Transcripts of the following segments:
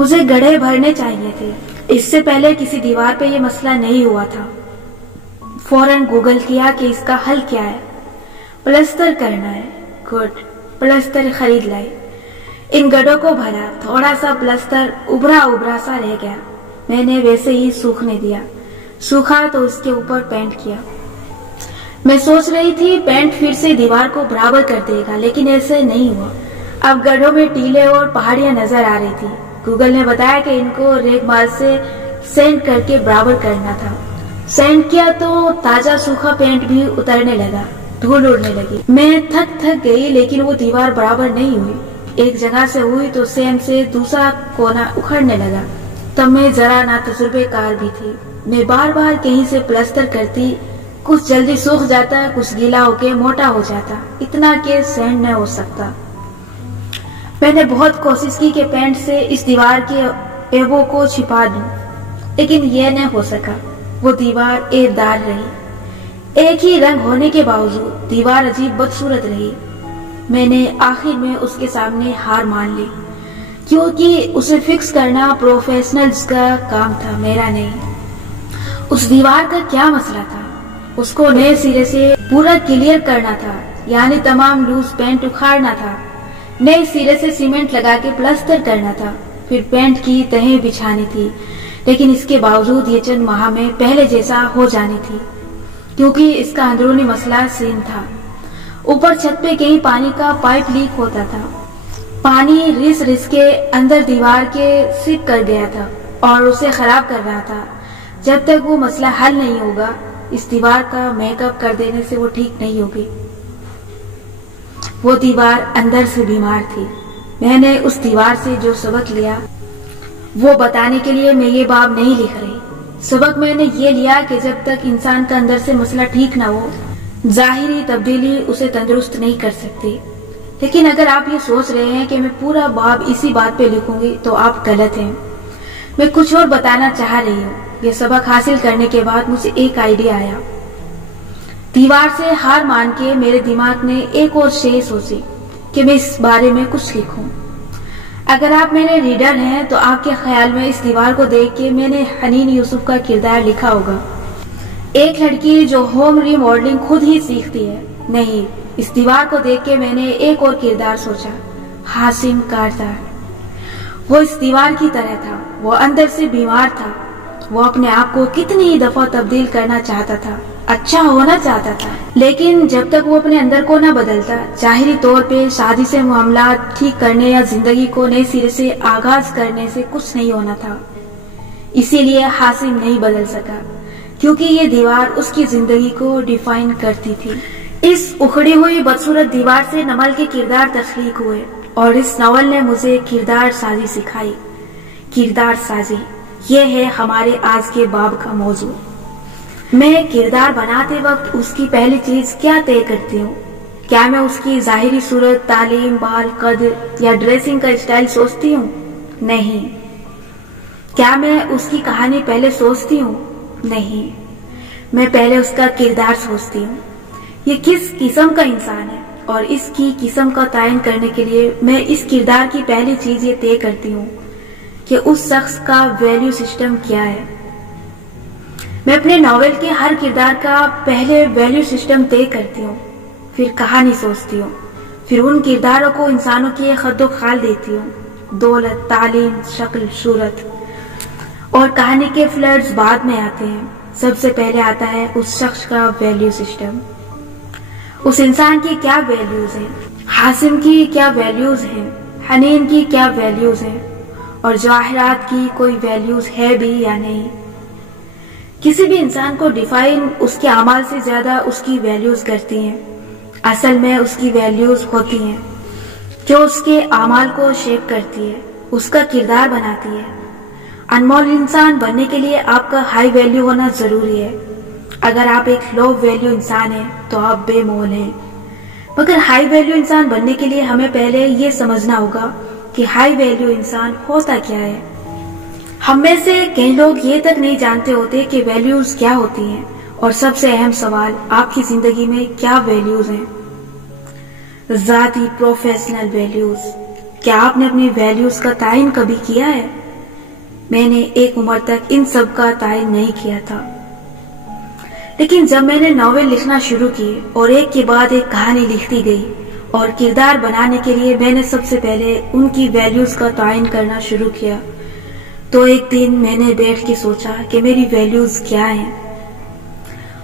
مجھے گڑھے بھرنے چاہیے تھے. اس سے پہلے کسی دیوار پہ یہ مسئلہ نہیں ہوا تھا. فوراً گوگل کیا کہ اس کا حل کیا ہے. پلستر کرنا ہے. گڈ. پلستر خرید لائے. ان گڈھوں کو بھرا. تھوڑا سا پلستر ابھرا سا رہ گیا. میں نے ویسے ہی سوکھنے دیا. سوکھا تو اس کے اوپر پینٹ کیا. میں سوچ رہی تھی پینٹ پھر سے دیوار کو برابر کر دے گا، لیکن ایسے نہیں ہوا. اب گڈھوں میں ٹیلے اور پہاڑیاں نظر آ رہی تھی. گوگل نے بتایا کہ ان کو ریگ مال سے سینڈ کر کے برابر کرنا تھا. سینڈ کیا تو تازہ سوکھا پینٹ بھی اترنے لگا. دھول اڑنے لگی. میں تھک گئی، لیکن وہ دیوار برابر نہیں ہوئی. ایک جگہ سے ہوئی تو سیم سے دوسرا کونا اکھڑنے لگا. تب میں ذرا نا تجربے کار بھی تھی. میں بار بار کہیں سے پلستر کرتی. کچھ جلدی سوکھ جاتا، کچھ گیلا ہو کے موٹا ہو جاتا، اتنا کہ سینڈ نہ ہو سکتا. میں نے بہت کوشش کی کہ پینٹ سے اس دیوار کے عیبوں کو چھپا دوں، لیکن یہ نہ ہو سکا. وہ دیوار عیب دار رہی. ایک ہی رنگ ہونے کے باوجود دیوار عجیب بدصورت رہی. میں نے آخر میں اس کے سامنے ہار مان لی، کیونکہ اسے فکس کرنا پروفیشنلز کا کام تھا، میرا نہیں. اس دیوار کا کیا مسئلہ تھا؟ اس کو نئے سرے سے پورا کلیئر کرنا تھا، یعنی تمام لوز پینٹ اکھاڑنا تھا، نئے سرے سے سیمنٹ لگا کے پلستر کرنا تھا، پھر پینٹ کی تہیں بچھانی تھی. لیکن اس کے باوجود یہ چند ماہ میں پہلے جیسا ہو جانی تھی، کیونکہ اس کا اندرونی مسئلہ سیم تھا. اوپر چھت پہ کہیں پانی کا پائپ لیک ہوتا تھا. پانی رس کے اندر دیوار کے سپ کر گیا تھا اور اسے خراب کر رہا تھا. جب تک وہ مسئلہ حل نہیں ہوگا، اس دیوار کا میک اپ کر دینے سے وہ ٹھیک نہیں ہوگی. وہ دیوار اندر سے بیمار تھی. میں نے اس دیوار سے جو سبق لیا وہ بتانے کے لیے میں یہ باب نہیں لکھ رہی. سبق میں نے یہ لیا کہ جب تک انسان کا اندر سے مسئلہ ٹھیک نہ ہو، ظاہری تبدیلی اسے تندرست نہیں کر سکتی. لیکن اگر آپ یہ سوچ رہے ہیں کہ میں پورا باب اسی بات پہ لکھوں گی تو آپ غلط ہیں. میں کچھ اور بتانا چاہ رہی ہوں. یہ سبق حاصل کرنے کے بعد مجھے ایک آئیڈیا آیا. دیوار سے ہار مان کے میرے دماغ نے ایک اور شے سوچی کہ میں اس بارے میں کچھ لکھوں. اگر آپ میرے ریڈر ہیں تو آپ کے خیال میں اس دیوار کو دیکھ کے میں نے حنین یوسف کا کردار لکھا ہوگا. ایک لڑکی جو ہوم ری ماڈلنگ خود ہی سیکھتی ہے. نہیں، اس دیوار کو دیکھ کے میں نے ایک اور کردار سوچا، حاسم کاردار. وہ اس دیوار کی طرح تھا. وہ اندر سے بیمار تھا. وہ اپنے آپ کو کتنی ہی دفعہ تبدیل کرنا چاہتا تھا، اچھا ہونا چاہتا تھا، لیکن جب تک وہ اپنے اندر کو نہ بدلتا، ظاہری طور پہ شادی سے معاملات ٹھیک کرنے یا زندگی کو نئے سرے سے آغاز کرنے سے کچھ نہیں ہونا تھا. اسی لیے حاسم نہیں بدل سکا، کیونکہ یہ دیوار اس کی زندگی کو ڈیفائن کرتی تھی. اس اکھڑی ہوئی بدصورت دیوار سے نمل کے کردار تخلیق ہوئے اور اس ناول نے مجھے کردار سازی سکھائی. کردار سازی، یہ ہے ہمارے آج کے باب کا موضوع. میں کردار بناتے وقت اس کی پہلی چیز کیا طے کرتی ہوں؟ کیا میں اس کی ظاہری صورت، تعلیم، بال، قد یا ڈریسنگ کا اسٹائل سوچتی ہوں؟ نہیں. کیا میں اس کی کہانی پہلے سوچتی ہوں؟ نہیں. میں پہلے اس کا کردار سوچتی ہوں. یہ کس قسم کا انسان ہے، اور اس کی قسم کا تعین کرنے کے لیے میں اس کردار کی پہلی چیز یہ طے کرتی ہوں کہ اس شخص کا ویلیو سسٹم کیا ہے. میں اپنے ناول کے ہر کردار کا پہلے ویلیو سسٹم طے کرتی ہوں، پھر کہانی سوچتی ہوں، پھر ان کرداروں کو انسانوں کی خد و خال دیتی ہوں. دولت، تعلیم، شکل، صورت اور کہانی کے فلرز بعد میں آتے ہیں. سب سے پہلے آتا ہے اس شخص کا ویلیو سسٹم. اس انسان کی کیا ویلیوز ہیں؟ حاسم کی کیا ویلیوز ہیں؟ حنین کی کیا ویلیوز ہیں؟ اور جواہرات کی کوئی ویلیوز ہے بھی یا نہیں؟ کسی بھی انسان کو ڈیفائن اس کے اعمال سے زیادہ اس کی ویلیوز کرتی ہیں. اصل میں اس کی ویلیوز ہوتی ہیں جو اس کے اعمال کو شیپ کرتی ہے، اس کا کردار بناتی ہے. انمول انسان بننے کے لیے آپ کا ہائی ویلیو ہونا ضروری ہے. اگر آپ ایک لو ویلیو انسان ہیں تو آپ بے مول ہیں. مگر ہائی ویلیو انسان بننے کے لیے ہمیں پہلے یہ سمجھنا ہوگا کہ ہائی ویلیو انسان ہوتا کیا ہے. ہم میں سے کئی لوگ یہ تک نہیں جانتے ہوتے کہ ویلیوز کیا ہوتی ہیں. اور سب سے اہم سوال، آپ کی زندگی میں کیا ویلیوز ہیں؟ ذاتی پروفیشنل ویلیوز. کیا آپ نے اپنی ویلیوز کا تعین کبھی کیا ہے؟ میں نے ایک عمر تک ان سب کا تعین نہیں کیا تھا، لیکن جب میں نے ناول لکھنا شروع کیے اور ایک کے بعد ایک کہانی لکھتی گئی اور کردار بنانے کے لیے میں نے سب سے پہلے ان کی ویلیوز کا تعین کرنا شروع کیا، تو ایک دن میں نے بیٹھ کے سوچا کہ میری ویلیوز کیا ہیں،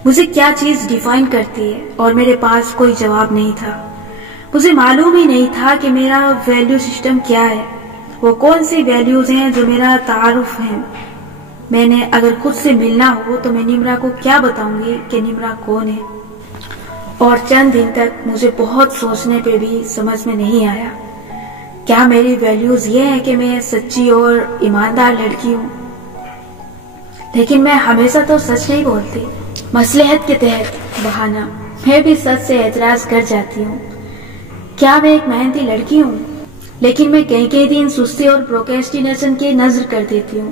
مجھے کیا چیز ڈیفائن کرتی ہے، اور میرے پاس کوئی جواب نہیں تھا۔ مجھے معلوم ہی نہیں تھا کہ میرا ویلیو سسٹم کیا ہے، وہ کون سی ویلیوز ہیں جو میرا تعارف ہے۔ میں نے اگر خود سے ملنا ہو تو میں نمرا کو کیا بتاؤں گی کہ نمرا کون ہے؟ اور چند دن تک مجھے بہت سوچنے پہ بھی سمجھ میں نہیں آیا، کیا میری ویلیوز یہ ہے کہ میں سچی اور ایماندار لڑکی ہوں؟ لیکن میں ہمیشہ تو سچ نہیں بولتی، مصلحت کے تحت بہانہ میں بھی سچ سے اعتراض کر جاتی ہوں۔ کیا میں ایک محنتی لڑکی ہوں؟ لیکن میں کئی دن سستی اور پروکریسٹینیشن کے نظر کر دیتی ہوں۔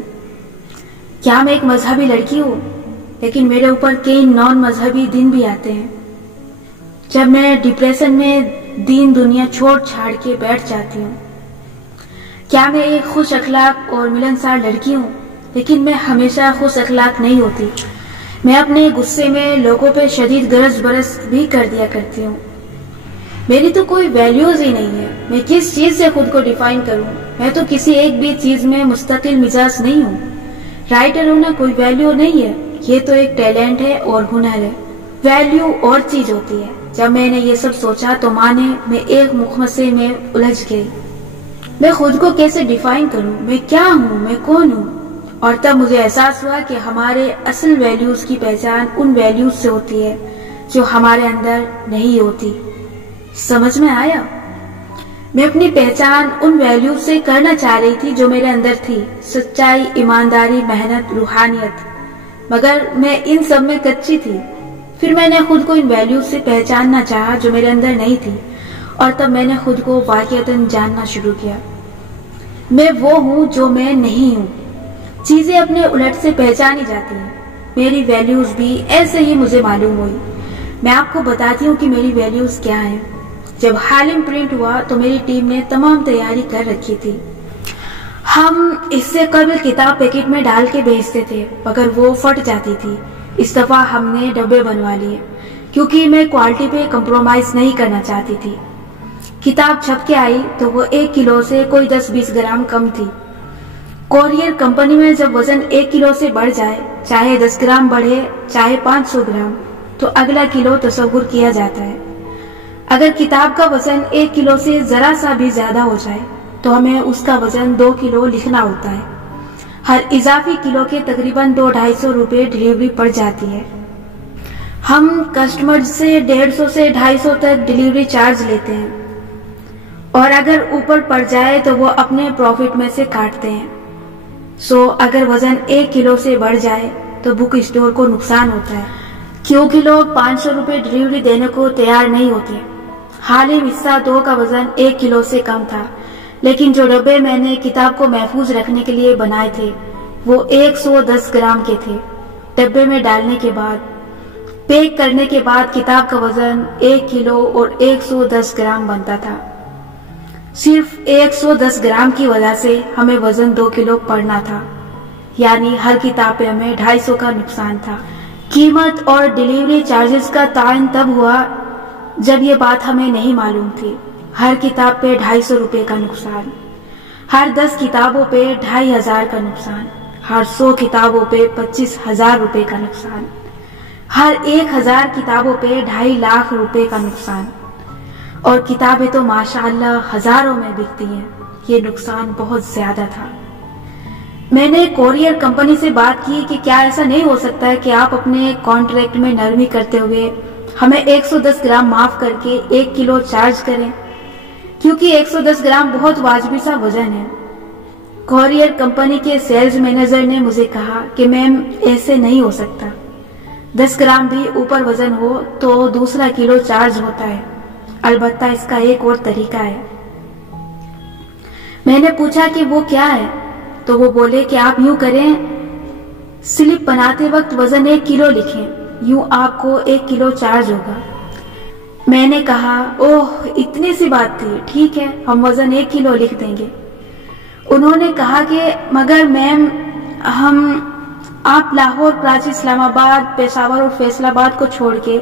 کیا میں ایک مذہبی لڑکی ہوں؟ لیکن میرے اوپر کئی نان مذہبی دن بھی آتے ہیں، جب میں ڈپریشن میں دین دنیا چھوڑ چھاڑ کے بیٹھ جاتی ہوں۔ کیا میں ایک خوش اخلاق اور ملنسار لڑکی ہوں؟ لیکن میں ہمیشہ خوش اخلاق نہیں ہوتی، میں اپنے غصے میں لوگوں پہ شدید گرج برس بھی کر دیا کرتی ہوں۔ میری تو کوئی ویلیوز ہی نہیں ہے، میں کس چیز سے خود کو ڈیفائن کروں؟ میں تو کسی ایک بھی چیز میں مستقل مزاج نہیں ہوں۔ رائٹر ہونا کوئی ویلیو نہیں ہے، یہ تو ایک ٹیلنٹ ہے اور ہنر ہے۔ ویلیو اور چیز ہوتی ہے۔ جب میں نے یہ سب سوچا تو مانے میں ایک مخمصے میں الجھ گئی، میں خود کو کیسے ڈیفائن کروں؟ میں کیا ہوں؟ میں کون ہوں؟ اور تب مجھے احساس ہوا کہ ہمارے اصل ویلیوز کی پہچان ان ویلیوز سے ہوتی ہے جو ہمارے اندر نہیں ہوتی۔ سمجھ میں آیا؟ میں اپنی پہچان ان ویلیوز سے کرنا چاہ رہی تھی جو میرے اندر تھی، سچائی، ایمانداری، محنت، روحانیت، مگر میں ان سب میں کچی تھی۔ پھر میں نے خود کو ان ویلیوز سے پہچاننا چاہا جو میرے اندر نہیں تھی، اور تب میں نے خود کو واقعتاً جاننا شروع کیا۔ میں وہ ہوں جو میں نہیں ہوں۔ چیزیں اپنے الٹ سے پہچانی جاتی ہیں، میری ویلیوز بھی ایسے ہی مجھے معلوم ہوئی۔ میں آپ کو بتاتی ہوں کہ میری ویلیوز کیا ہیں۔ جب حالم پرنٹ ہوا تو میری ٹیم نے تمام تیاری کر رکھی تھی۔ ہم اس سے قبل کتاب پیکٹ میں ڈال کے بھیجتے تھے، مگر وہ پھٹ جاتی تھی۔ اس دفعہ ہم نے ڈبے بنوا لیے، کیونکہ میں کوالٹی پہ کمپرومائز نہیں کرنا چاہتی تھی۔ کتاب چھپ کے آئی تو وہ 1 کلو سے کوئی 10-20 گرام کم تھی۔ کوریئر کمپنی میں جب وزن 1 کلو سے بڑھ جائے، چاہے 10 گرام بڑھے چاہے 500 گرام، تو اگلا کلو تصور کیا جاتا ہے۔ اگر کتاب کا وزن 1 کلو سے ذرا سا بھی زیادہ ہو جائے تو ہمیں اس کا وزن 2 کلو لکھنا ہوتا ہے۔ ہر اضافی کلو کے تقریباً 200-250 روپے ڈیلیوری پڑ جاتی ہے۔ ہم کسٹمر سے 150 سے 250 تک ڈیلیوری چارج لیتے ہیں، اور اگر اوپر پڑ جائے تو وہ اپنے پروفٹ میں سے کاٹتے ہیں۔ اگر وزن 1 کلو سے بڑھ جائے تو بک اسٹور کو نقصان ہوتا ہے، کیونکہ لوگ 500 روپے ڈیلیوری دینے کو تیار نہیں ہوتے۔ حالم حصہ 2 کا وزن 1 کلو سے کم تھا، لیکن جو ڈبے میں نے کتاب کو محفوظ رکھنے کے لیے بنائے تھے وہ 110 گرام کے تھے۔ ڈبے میں ڈالنے کے بعد، پیک کرنے کے بعد کتاب کا وزن 1 کلو اور 110 گرام بنتا تھا۔ صرف 110 گرام کی وجہ سے ہمیں وزن 2 کلو پڑنا تھا، یعنی ہر کتاب پہ ہمیں 250 کا نقصان تھا۔ قیمت اور ڈیلیوری چارجز کا تعین تب ہوا جب یہ بات ہمیں نہیں معلوم تھی۔ ہر کتاب پہ 250 روپے کا نقصان، ہر 10 کتابوں پہ 2500 کا نقصان، ہر 100 کتابوں پہ 25,000 روپے کا نقصان، ہر 1000 کتابوں پہ 2.5 لاکھ روپے کا نقصان۔ اور کتابیں تو ماشاءاللہ ہزاروں میں بکتی ہیں، یہ نقصان بہت زیادہ تھا۔ میں نے کوریئر کمپنی سے بات کی کہ کیا ایسا نہیں ہو سکتا ہے کہ آپ اپنے کانٹریکٹ میں نرمی کرتے ہوئے ہمیں 110 گرام معاف کر کے 1 کلو چارج کریں، کیونکہ 110 گرام بہت واجبی سا وزن ہے۔ کوریئر کمپنی کے سیلز مینیجر نے مجھے کہا کہ میم ایسے نہیں ہو سکتا، 10 گرام بھی اوپر وزن ہو تو دوسرا کلو چارج ہوتا ہے، البتہ اس کا ایک اور طریقہ ہے۔ میں نے پوچھا کہ وہ کیا ہے، تو وہ بولے کہ آپ یوں کریں، سلپ بناتے وقت وزن 1 کلو لکھیں، یوں آپ کو 1 کلو چارج ہوگا۔ میں نے کہا اوہ اتنی سی بات تھی، ٹھیک ہے ہم وزن 1 کلو لکھ دیں گے۔ انہوں نے کہا کہ مگر میم آپ لاہور، کراچی، اسلام آباد، پشاور اور فیصل آباد کو چھوڑ کے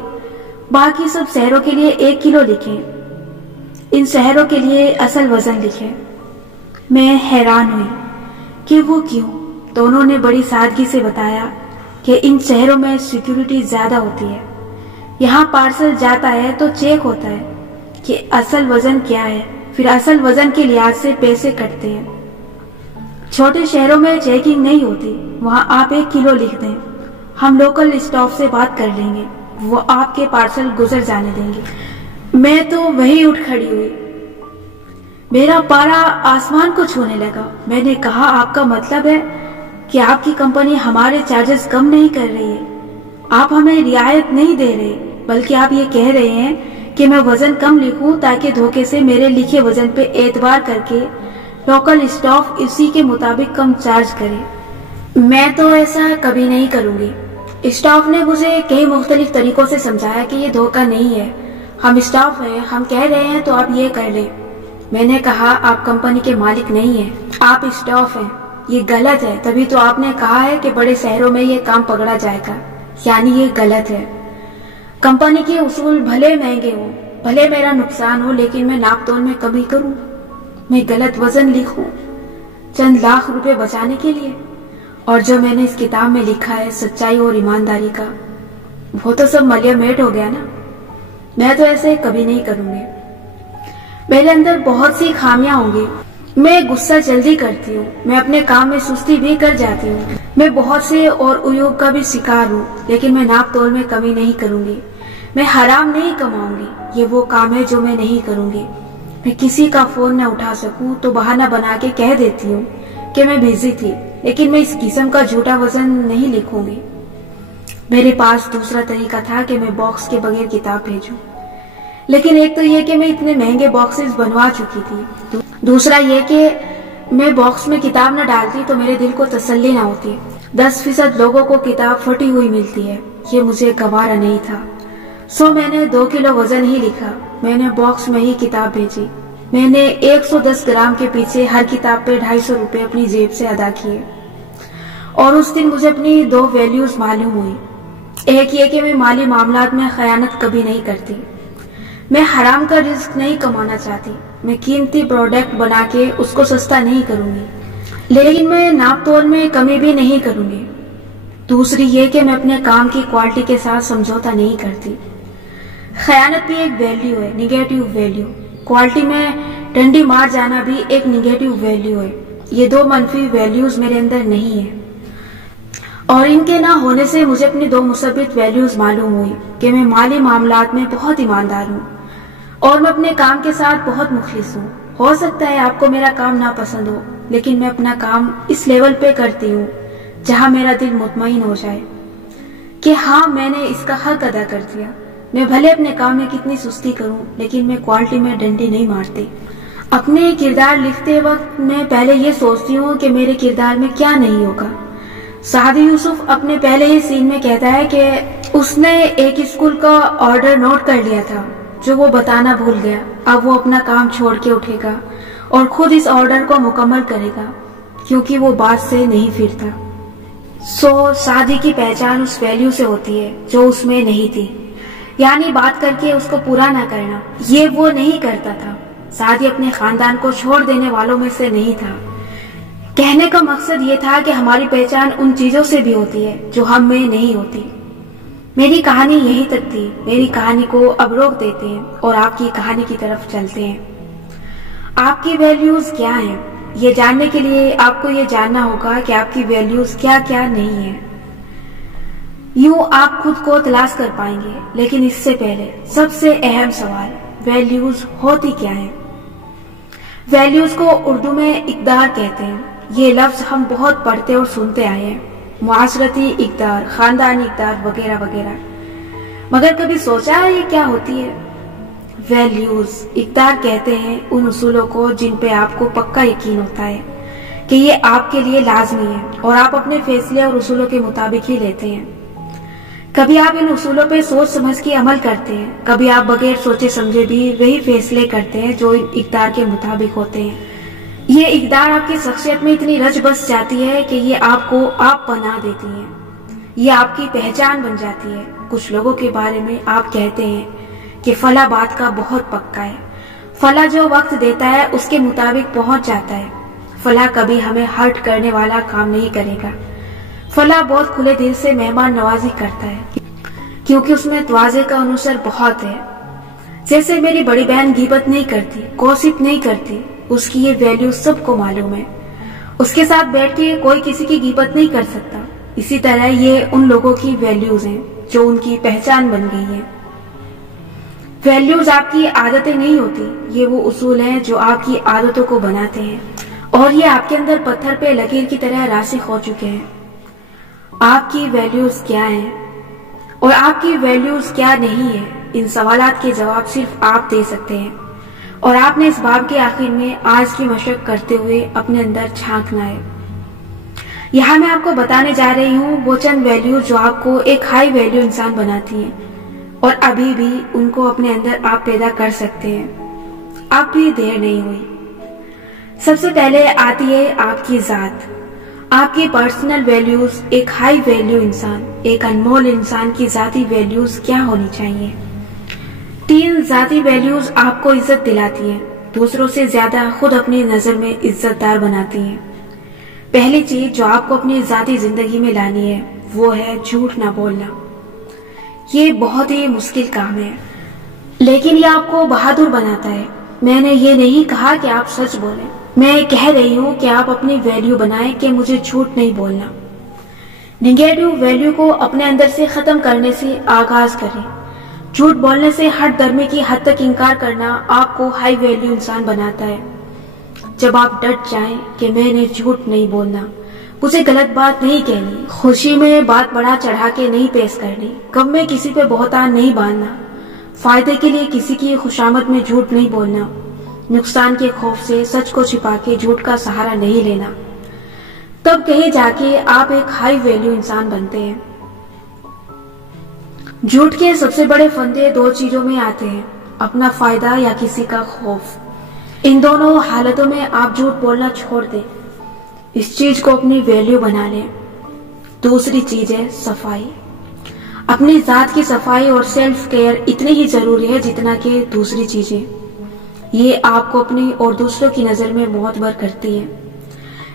باقی سب شہروں کے لیے 1 کلو لکھیں۔ ان شہروں کے لیے اصل وزن لکھیں۔ میں حیران ہوئی کہ وہ کیوں؟ تو انہوں نے بڑی سادگی سے بتایا کہ ان شہروں میں سیکیورٹی زیادہ ہوتی ہے، یہاں پارسل جاتا ہے تو چیک ہوتا ہے کہ اصل وزن کیا ہے، پھر اصل وزن کے لحاظ سے پیسے کٹتے ہیں۔ چھوٹے شہروں میں چیکنگ نہیں ہوتی، وہاں آپ 1 کلو لکھ دیں، ہم لوکل اسٹاف سے بات کر لیں گے، وہ آپ کے پارسل گزر جانے دیں گے۔ میں تو وہی اٹھ کھڑی ہوئی، میرا پارا آسمان کو چھونے لگا۔ میں نے کہا آپ کا مطلب ہے کہ آپ کی کمپنی ہمارے چارجز کم نہیں کر رہی ہے، آپ ہمیں رعایت نہیں دے رہے، بلکہ آپ یہ کہہ رہے ہیں کہ میں وزن کم لکھوں تاکہ دھوکے سے میرے لکھے وزن پہ اعتبار کر کے لوکل اسٹاف اسی کے مطابق کم چارج کرے۔ میں تو ایسا کبھی نہیں کروں گی۔ اسٹاف نے مجھے کئی مختلف طریقوں سے سمجھایا کہ یہ دھوکہ نہیں ہے، ہم اسٹاف ہیں، ہم کہہ رہے ہیں تو آپ یہ کر لیں۔ میں نے کہا آپ کمپنی کے مالک نہیں ہیں، آپ اسٹاف ہیں، یہ غلط ہے، تبھی تو آپ نے کہا ہے کہ بڑے شہروں میں یہ کام پکڑا جائے گا، یعنی یہ غلط ہے۔ کمپنی کے اصول بھلے مہنگے ہوں، بھلے میرا نقصان ہو، لیکن میں ناپ تول میں کمی کروں، میں غلط وزن لکھوں چند لاکھ روپے بچانے کے لیے، اور جو میں نے اس کتاب میں لکھا ہے سچائی اور ایمانداری کا، وہ تو سب ملیا میٹ ہو گیا نا۔ میں تو ایسے کبھی نہیں کروں گی۔ میرے اندر بہت سی خامیاں ہوں گی، میں غصہ جلدی کرتی ہوں، میں اپنے کام میں سستی بھی کر جاتی ہوں، میں بہت سے اور عیوب کا بھی شکار ہوں، لیکن میں ناپ تول میں کمی نہیں کروں گی، میں حرام نہیں کماؤں گی، یہ وہ کام ہے جو میں نہیں کروں گی۔ میں کسی کا فون نہ اٹھا سکوں تو بہانہ بنا کے کہہ دیتی ہوں کہ میں بزی تھی، لیکن میں اس قسم کا جھوٹا وزن نہیں لکھوں گی۔ میرے پاس دوسرا طریقہ تھا کہ میں باکس کے بغیر کتاب بھیجوں، لیکن ایک تو یہ کہ میں اتنے مہنگے باکسز بنوا چکی تھی، دوسرا یہ کہ میں باکس میں کتاب نہ ڈالتی تو میرے دل کو تسلی نہ ہوتی۔ 10% لوگوں کو کتاب پھٹی ہوئی ملتی ہے، یہ مجھے گوارا نہیں تھا، سو میں نے 2 کلو وزن ہی لکھا، میں نے باکس میں ہی کتاب بھیجی، میں نے 110 گرام کے پیچھے ہر کتاب پہ 250 روپے اپنی جیب سے ادا کیے، اور اس دن مجھے اپنی 2 ویلیوز معلوم ہوئی۔ ایک یہ کہ میں مالی معاملات میں خیانت کبھی نہیں کرتی، میں حرام کا رزق نہیں کمانا چاہتی، میں قیمتی پروڈکٹ بنا کے اس کو سستا نہیں کروں گی، لیکن میں ناپ تول میں کمی بھی نہیں کروں گی۔ دوسری یہ کہ میں اپنے کام کی کوالٹی کے ساتھ سمجھوتا نہیں کرتی۔ خیانت بھی ایک ویلیو ہے، نگیٹو ویلیو، کوالٹی میں ڈنڈی مار جانا بھی ایک نگیٹو ویلیو ہے۔ یہ 2 منفی ویلیوز میرے اندر نہیں ہیں، اور ان کے نہ ہونے سے مجھے اپنی 2 مثبت ویلیوز معلوم ہوئی کہ میں مالی معاملات میں بہت ایماندار ہوں، اور میں اپنے کام کے ساتھ بہت مخلص ہوں۔ ہو سکتا ہے آپ کو میرا کام نہ پسند ہو، لیکن میں اپنا کام اس لیول پہ کرتی ہوں جہاں میرا دل مطمئن ہو جائے کہ ہاں میں نے اس کا حق ادا کر دیا۔ میں بھلے اپنے کام میں کتنی سستی کروں، لیکن میں کوالٹی میں ڈنڈی نہیں مارتی۔ اپنے کردار لکھتے وقت میں پہلے یہ سوچتی ہوں کہ میرے کردار میں کیا نہیں ہوگا۔ سعد یوسف اپنے پہلے ہی سین میں کہتا ہے کہ اس نے ایک اسکول کا آرڈر نوٹ کر لیا تھا جو وہ بتانا بھول گیا، اب وہ اپنا کام چھوڑ کے اٹھے گا اور خود اس آرڈر کو مکمل کرے گا کیونکہ وہ بات سے نہیں پھرتا۔ سعدی کی پہچان اس ویلیو سے ہوتی ہے جو اس میں نہیں تھی، یعنی بات کر کے اس کو پورا نہ کرنا، یہ وہ نہیں کرتا تھا۔ سعدی اپنے خاندان کو چھوڑ دینے والوں میں سے نہیں تھا۔ کہنے کا مقصد یہ تھا کہ ہماری پہچان ان چیزوں سے بھی ہوتی ہے جو ہم میں نہیں ہوتی۔ میری کہانی یہی تک تھی، میری کہانی کو اب روک دیتے ہیں اور آپ کی کہانی کی طرف چلتے ہیں۔ آپ کی ویلیوز کیا ہیں؟ یہ جاننے کے لیے آپ کو یہ جاننا ہوگا کہ آپ کی ویلیوز کیا کیا نہیں ہیں، یوں آپ خود کو تلاش کر پائیں گے۔ لیکن اس سے پہلے سب سے اہم سوال، ویلیوز ہوتی کیا ہیں؟ ویلیوز کو اردو میں اقدار کہتے ہیں۔ یہ لفظ ہم بہت پڑھتے اور سنتے آئے ہیں، معاشرتی اقدار، خاندانی اقدار وغیرہ وغیرہ، مگر کبھی سوچا ہے یہ کیا ہوتی ہے؟ ویلیوز اقدار کہتے ہیں ان اصولوں کو جن پہ آپ کو پکا یقین ہوتا ہے کہ یہ آپ کے لیے لازمی ہے اور آپ اپنے فیصلے اور اصولوں کے مطابق ہی لیتے ہیں۔ کبھی آپ ان اصولوں پہ سوچ سمجھ کے عمل کرتے ہیں، کبھی آپ بغیر سوچے سمجھے بھی وہی فیصلے کرتے ہیں جو ان اقدار کے مطابق ہوتے ہیں۔ یہ اقدار آپ کی شخصیت میں اتنی رچ بس جاتی ہے کہ یہ آپ کو آپ بنا دیتی ہے، یہ آپ کی پہچان بن جاتی ہے۔ کچھ لوگوں کے بارے میں آپ کہتے ہیں کہ فلاں بات کا بہت پکا ہے، فلاں جو وقت دیتا ہے اس کے مطابق پہنچ جاتا ہے، فلاں کبھی ہمیں ہرٹ کرنے والا کام نہیں کرے گا، فلاں بہت کھلے دل سے مہمان نوازی کرتا ہے کیونکہ اس میں تواضع کا عنصر بہت ہے۔ جیسے میری بڑی بہن غیبت نہیں کرتی، گوسپ نہیں کرتی، اس کی یہ ویلیو سب کو معلوم ہے، اس کے ساتھ بیٹھ کے کوئی کسی کی غیبت نہیں کر سکتا۔ اسی طرح یہ ان لوگوں کی ویلیوز ہیں جو ان کی پہچان بن گئی ہیں۔ ویلیوز آپ کی عادتیں نہیں ہوتی، یہ وہ اصول ہیں جو آپ کی عادتوں کو بناتے ہیں اور یہ آپ کے اندر پتھر پہ لکیر کی طرح راسخ ہو چکے ہیں۔ آپ کی ویلیوز کیا ہیں اور آپ کی ویلیوز کیا نہیں ہے، ان سوالات کے جواب صرف آپ دے سکتے ہیں، اور آپ نے اس باب کے آخر میں آج کی مشق کرتے ہوئے اپنے اندر جھانکنا ہے۔ یہاں میں آپ کو بتانے جا رہی ہوں وہ چند ویلیوز جو آپ کو ایک ہائی ویلیو انسان بناتی ہیں، اور ابھی بھی ان کو اپنے اندر آپ پیدا کر سکتے ہیں، اب بھی دیر نہیں ہوئی۔ سب سے پہلے آتی ہے آپ کی ذات، آپ کی پرسنل ویلیوز۔ ایک ہائی ویلیو انسان، ایک انمول انسان کی ذاتی ویلیوز کیا ہونی چاہیے؟ 3 ذاتی ویلیوز آپ کو عزت دلاتی ہیں، دوسروں سے زیادہ خود اپنی نظر میں عزت دار بناتی ہیں۔ پہلی چیز جو آپ کو اپنی ذاتی زندگی میں لانی ہے وہ ہے جھوٹ نہ بولنا۔ یہ بہت ہی مشکل کام ہے، لیکن یہ آپ کو بہادر بناتا ہے۔ میں نے یہ نہیں کہا کہ آپ سچ بولیں، میں کہہ رہی ہوں کہ آپ اپنی ویلیو بنائیں کہ مجھے جھوٹ نہیں بولنا۔ نگیٹو ویلیو کو اپنے اندر سے ختم کرنے سے آغاز کریں۔ جھوٹ بولنے سے ہٹ درمی کی حد تک انکار کرنا آپ کو ہائی ویلیو انسان بناتا ہے۔ جب آپ ڈٹ جائیں کہ میں نے جھوٹ نہیں بولنا، مجھے غلط بات نہیں کہنی، خوشی میں بات بڑھا چڑھا کے نہیں پیش کرنی، غم میں کسی پہ بہتان نہیں باندھنا، فائدے کے لیے کسی کی خوشامد میں جھوٹ نہیں بولنا، نقصان کے خوف سے سچ کو چھپا کے جھوٹ کا سہارا نہیں لینا، تب کہیں جا کے آپ ایک ہائی ویلیو انسان بنتے ہیں۔ جھوٹ کے سب سے بڑے فندے 2 چیزوں میں آتے ہیں، اپنا فائدہ یا کسی کا خوف۔ ان دونوں حالتوں میں آپ جھوٹ بولنا چھوڑ دیں، اس چیز کو اپنی ویلیو بنا لیں۔ دوسری چیز ہے صفائی۔ اپنی ذات کی صفائی اور سیلف کیئر اتنی ہی ضروری ہے جتنا کہ دوسری چیزیں۔ یہ آپ کو اپنی اور دوسروں کی نظر میں معتبر کرتی ہے۔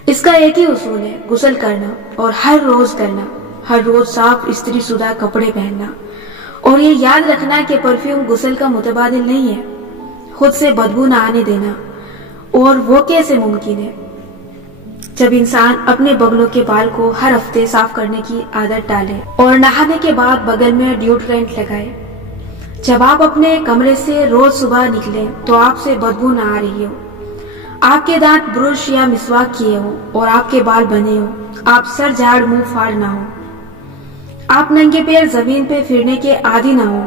اس کا ایک ہی اصول ہے، غسل کرنا، اور ہر روز کرنا، ہر روز صاف استری شدہ کپڑے پہننا، اور یہ یاد رکھنا کہ پرفیوم غسل کا متبادل نہیں ہے، خود سے بدبو نہ آنے دینا۔ اور وہ کیسے ممکن ہے؟ جب انسان اپنے بغلوں کے بال کو ہر ہفتے صاف کرنے کی عادت ڈالے اور نہانے کے بعد بغل میں ڈیوڈرنٹ لگائے۔ جب آپ اپنے کمرے سے روز صبح نکلیں تو آپ سے بدبو نہ آ رہی ہو، آپ کے دانت برش یا مسواک کیے ہو اور آپ کے بال بنے ہو، آپ سر جھاڑ منہ پھاڑ نہ ہو، آپ ننگے پیر زمین پہ پھرنے کے عادی نہ ہو،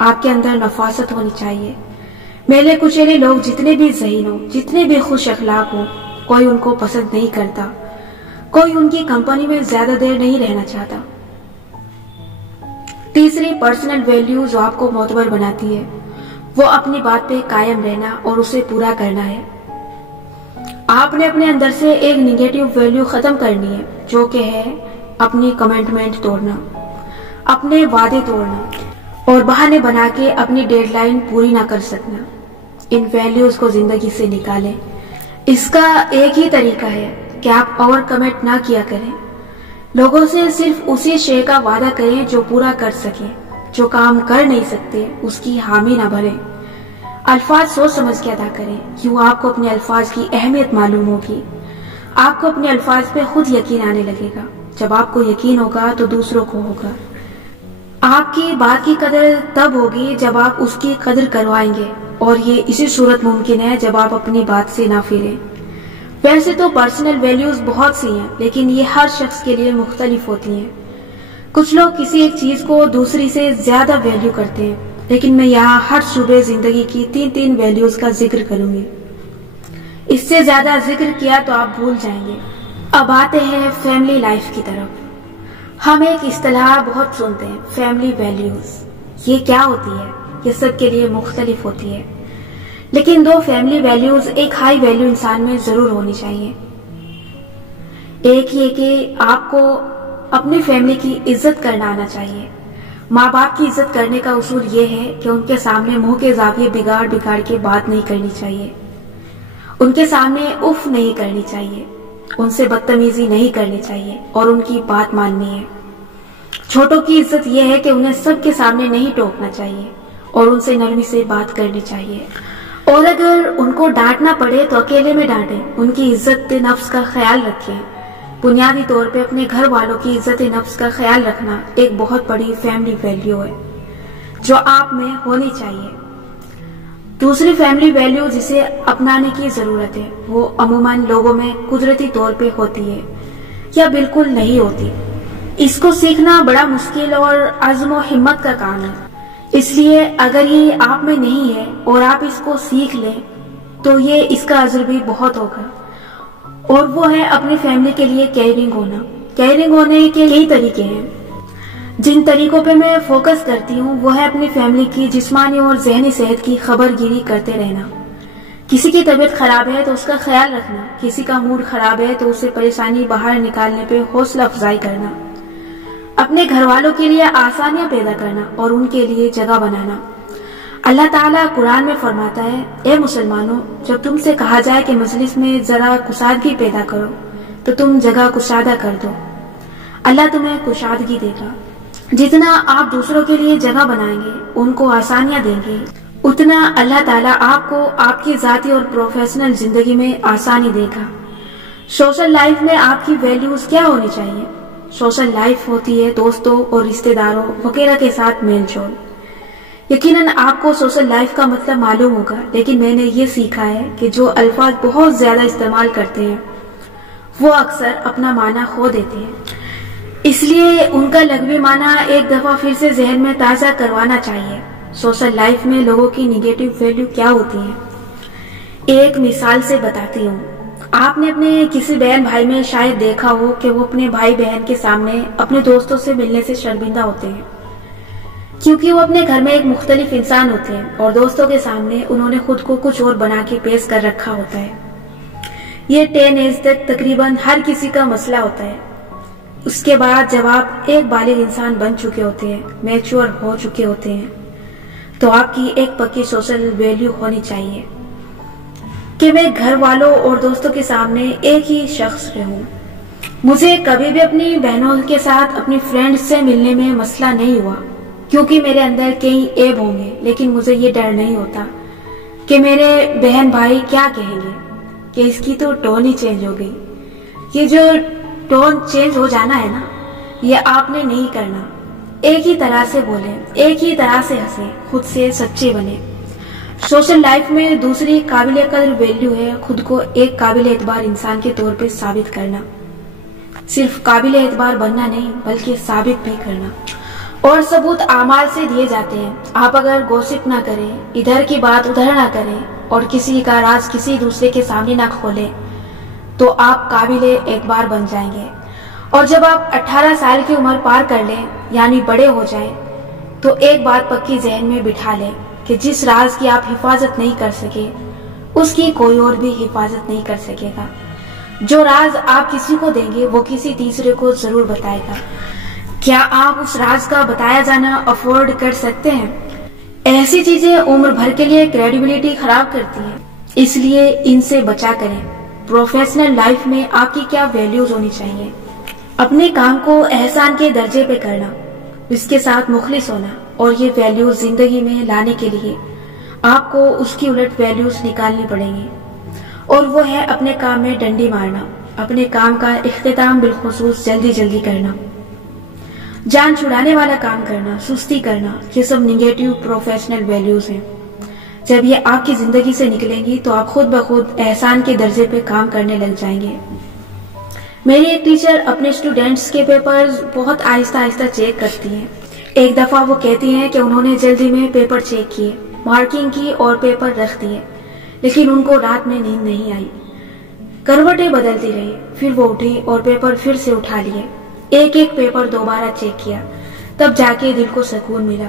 آپ کے اندر نفاست ہونی چاہیے۔ میلے کچیلے لوگ جتنے بھی ذہین ہو، جتنے بھی خوش اخلاق ہو، کوئی ان کو پسند نہیں کرتا، کوئی ان کی کمپنی میں زیادہ دیر نہیں رہنا چاہتا۔ تیسری پرسنل ویلیو جو آپ کو معتبر بناتی ہے وہ اپنی بات پہ قائم رہنا اور اسے پورا کرنا ہے۔ آپ نے اپنے اندر سے ایک نگیٹو ویلیو ختم کرنی ہے جو کہ ہے اپنی کمٹمنٹ توڑنا، اپنے وعدے توڑنا اور بہانے بنا کے اپنی ڈیڈ لائن پوری نہ کر سکنا۔ ان ویلیوز کو زندگی سے نکالیں۔ اس کا ایک ہی طریقہ ہے کہ آپ اوور کمٹ نہ کیا کریں، لوگوں سے صرف اسی شے کا وعدہ کریں جو پورا کر سکیں، جو کام کر نہیں سکتے اس کی حامی نہ بھریں۔ الفاظ سوچ سمجھ کے ادا کریں، کیوں آپ کو اپنے الفاظ کی اہمیت معلوم ہوگی، آپ کو اپنے الفاظ پہ خود یقین آنے لگے گا۔ جب آپ کو یقین ہوگا تو دوسروں کو ہوگا۔ آپ کی بات کی قدر تب ہوگی جب آپ اس کی قدر کروائیں گے، اور یہ اسی صورت ممکن ہے جب آپ اپنی بات سے نہ پھریں۔ ویسے تو پرسنل ویلیوز بہت سی ہیں، لیکن یہ ہر شخص کے لیے مختلف ہوتی ہیں۔ کچھ لوگ کسی ایک چیز کو دوسری سے زیادہ ویلیو کرتے ہیں، لیکن میں یہاں ہر شعبے زندگی کی 3 ویلیوز کا ذکر کروں گی۔ اس سے زیادہ ذکر کیا تو آپ بھول جائیں گے۔ اب آتے ہیں فیملی لائف کی طرف۔ ہم ایک اصطلاح بہت سنتے ہیں، فیملی ویلیوز۔ یہ کیا ہوتی ہے؟ یہ سب کے لیے مختلف ہوتی ہے، لیکن دو فیملی ویلیوز ایک ہائی ویلیو انسان میں ضرور ہونی چاہیے۔ ایک یہ کہ آپ کو اپنی فیملی کی عزت کرنا آنا چاہیے۔ ماں باپ کی عزت کرنے کا اصول یہ ہے کہ ان کے سامنے منہ کے زاویے بگاڑ کے بات نہیں کرنی چاہیے، ان کے سامنے اف نہیں کرنی چاہیے، ان سے بدتمیزی نہیں کرنی چاہیے اور ان کی بات ماننی ہے۔ چھوٹوں کی عزت یہ ہے کہ انہیں سب کے سامنے نہیں ٹوکنا چاہیے اور ان سے نرمی سے بات کرنی چاہیے، اور اگر ان کو ڈانٹنا پڑے تو اکیلے میں ڈانٹیں۔ ان کی عزت نفس کا خیال رکھیں۔ بنیادی طور پہ اپنے گھر والوں کی عزت نفس کا خیال رکھنا ایک بہت بڑی فیملی ویلیو ہے جو آپ میں ہونی چاہیے۔ دوسری فیملی ویلیو جسے اپنانے کی ضرورت ہے وہ عموماً لوگوں میں قدرتی طور پہ ہوتی ہے یا بالکل نہیں ہوتی۔ اس کو سیکھنا بڑا مشکل اور عزم و ہمت کا کام ہے، اس لیے اگر یہ آپ میں نہیں ہے اور آپ اس کو سیکھ لیں تو یہ اس کا اجر بھی بہت ہوگا، اور وہ ہے اپنی فیملی کے لیے کیئرنگ ہونا۔ کیئرنگ ہونے کے کئی طریقے ہیں، جن طریقوں پہ میں فوکس کرتی ہوں وہ ہے اپنی فیملی کی جسمانی اور ذہنی صحت کی خبر گیری کرتے رہنا۔ کسی کی طبیعت خراب ہے تو اس کا خیال رکھنا، کسی کا موڈ خراب ہے تو اسے پریشانی باہر نکالنے پہ حوصلہ افزائی کرنا، اپنے گھر والوں کے لیے آسانیاں پیدا کرنا اور ان کے لیے جگہ بنانا۔ اللہ تعالیٰ قرآن میں فرماتا ہے، اے مسلمانوں، جب تم سے کہا جائے کہ مجلس میں ذرا کشادگی پیدا کرو تو تم جگہ کشادہ کر دو، اللہ تمہیں کشادگی دے گا۔ جتنا آپ دوسروں کے لیے جگہ بنائیں گے، ان کو آسانیاں دیں گے، اتنا اللہ تعالیٰ آپ کو آپ کی ذاتی اور پروفیشنل زندگی میں آسانی دے گا۔ سوشل لائف میں آپ کی ویلیوز کیا ہونی چاہیے؟ سوشل لائف ہوتی ہے دوستوں اور رشتہ داروں وغیرہ کے ساتھ میل جول۔ یقیناً آپ کو سوشل لائف کا مطلب معلوم ہوگا، لیکن میں نے یہ سیکھا ہے کہ جو الفاظ بہت زیادہ استعمال کرتے ہیں وہ اکثر اپنا معنی کھو دیتے ہیں، اس لیے ان کا لغوی معنی ایک دفعہ پھر سے ذہن میں تازہ کروانا چاہیے۔ سوشل لائف میں لوگوں کی نیگیٹو ویلیو کیا ہوتی ہے، ایک مثال سے بتاتی ہوں۔ آپ نے اپنے کسی بہن بھائی میں شاید دیکھا ہو کہ وہ اپنے بھائی بہن کے سامنے اپنے دوستوں سے ملنے سے شرمندہ ہوتے ہیں، کیونکہ وہ اپنے گھر میں ایک مختلف انسان ہوتے ہیں اور دوستوں کے سامنے انہوں نے خود کو کچھ اور بنا کے پیش کر رکھا ہوتا ہے۔ یہ ٹین ایج تک تقریباً ہر کسی کا مسئلہ ہوتا ہے۔ اس کے بعد جب آپ ایک بالغ انسان بن چکے ہوتے ہیں، میچور ہو چکے ہوتے ہیں، تو آپ کی ایک پکی سوشل ویلیو ہونی چاہیے کہ میں گھر والوں اور دوستوں کے سامنے ایک ہی شخص رہوں۔ مجھے کبھی بھی اپنی بہنوں کے ساتھ اپنی فرینڈ سے ملنے میں مسئلہ نہیں ہوا، کیونکہ میرے اندر کئی عیب ہوں گے، لیکن مجھے یہ ڈر نہیں ہوتا کہ میرے بہن بھائی کیا کہیں گے کہ اس کی تو ٹون ہی چینج ہو گئی۔ یہ جو ٹون چینج ہو جانا ہے نا، یہ آپ نے نہیں کرنا۔ ایک ہی طرح سے بولیں، ایک ہی طرح سے ہنسیں، خود سے سچے بنیں۔ سوشل لائف میں دوسری قابل قدر ویلیو ہے خود کو ایک قابل اعتبار انسان کے طور پہ ثابت کرنا۔ صرف قابل اعتبار بننا نہیں بلکہ ثابت بھی کرنا، اور ثبوت اعمال سے دیے جاتے ہیں۔ آپ اگر گوسپ نہ کریں، ادھر کی بات ادھر نہ کریں اور کسی کا راز کسی دوسرے کے سامنے نہ کھولیں تو آپ قابل اعتبار بن جائیں گے۔ اور جب آپ 18 سال کی عمر پار کر لیں، یعنی بڑے ہو جائیں، تو ایک بات پکی ذہن میں بٹھا لیں کہ جس راز کی آپ حفاظت نہیں کر سکے اس کی کوئی اور بھی حفاظت نہیں کر سکے گا۔ جو راز آپ کسی کو دیں گے وہ کسی تیسرے کو ضرور بتائے گا۔ کیا آپ اس راز کا بتایا جانا افورڈ کر سکتے ہیں؟ ایسی چیزیں عمر بھر کے لیے کریڈیبلٹی خراب کرتی ہیں، اس لیے ان سے بچا کریں۔ پروفیشنل لائف میں آپ کی کیا ویلیوز ہونی چاہیے؟ اپنے کام کو احسان کے درجے پہ کرنا، اس کے ساتھ مخلص ہونا، اور یہ ویلیوز زندگی میں لانے کے لیے آپ کو اس کی الٹ ویلیوز نکالنی پڑیں گی، اور وہ ہے اپنے کام میں ڈنڈی مارنا، اپنے کام کا اختتام بالخصوص جلدی کرنا، جان چھڑانے والا کام کرنا، سستی کرنا، یہ سب نیگیٹو پروفیشنل ویلیوز ہیں۔ جب یہ آپ کی زندگی سے نکلیں گی تو آپ خود بخود احسان کے درجے پہ کام کرنے لگ جائیں گے۔ میری ایک ٹیچر اپنے اسٹوڈینٹس کے پیپرز بہت آہستہ چیک کرتی ہیں۔ ایک دفعہ وہ کہتی ہیں کہ انہوں نے جلدی میں پیپر چیک کیے، مارکنگ کی اور پیپر رکھ دیے، لیکن ان کو رات میں نیند نہیں آئی۔ کروٹیں بدلتی رہی، پھر وہ اٹھی اور پیپر پھر سے اٹھا لیے، ایک پیپر دوبارہ چیک کیا، تب جا کے دل کو سکون ملا۔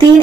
3